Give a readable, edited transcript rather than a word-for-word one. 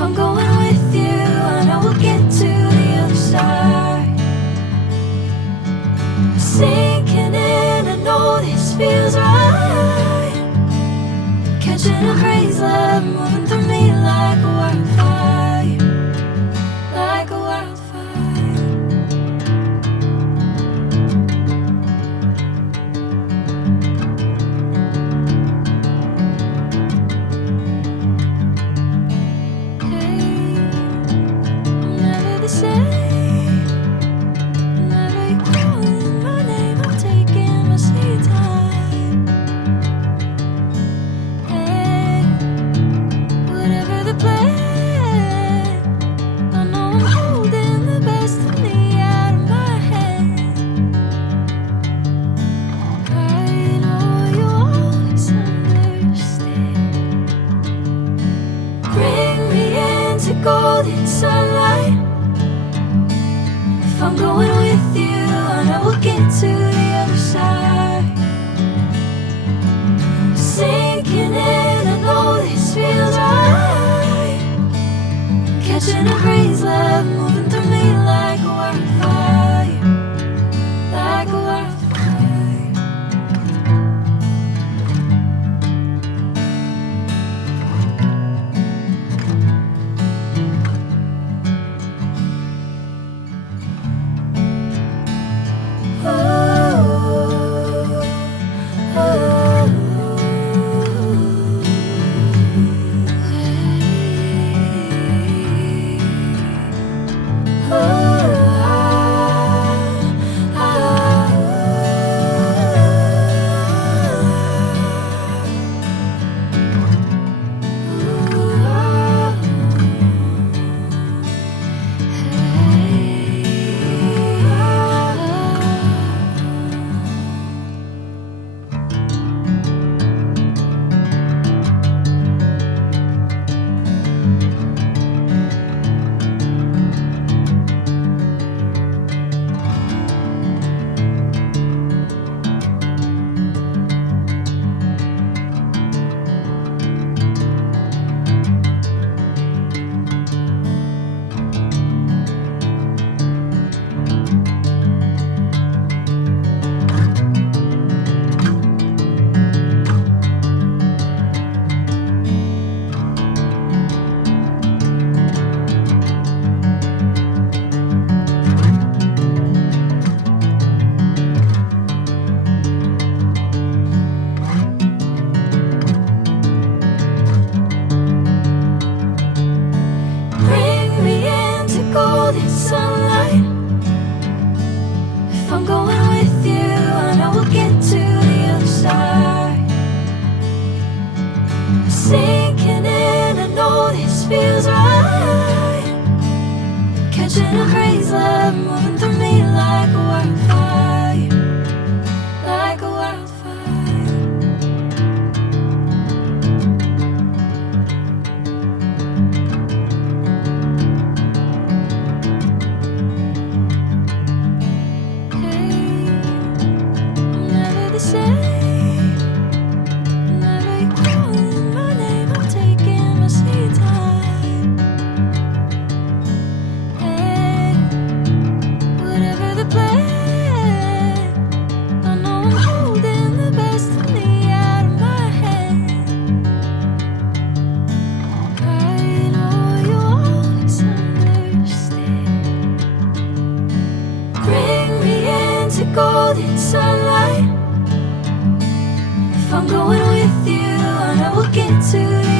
If I'm going with you, I know we'll get to the other side. Sinking in, I know this feels right. Catching a crazy love, moving through me like a wildfire, like a wildfire. Golden sunlight. If I'm going with you, I know we'll get to the other side. Sinking in, I know this feels right. Catching a crazy love, moving through me like a wildfire, like a wildfire. Golden sunlight. If I'm going with you, I know we'll get to the other side. Sinking in, I know this feels right. Catching a crazy love, moving through me like a wildfire, like a wildfire. Golden sunlight. If I'm going with you, I know we'll get to the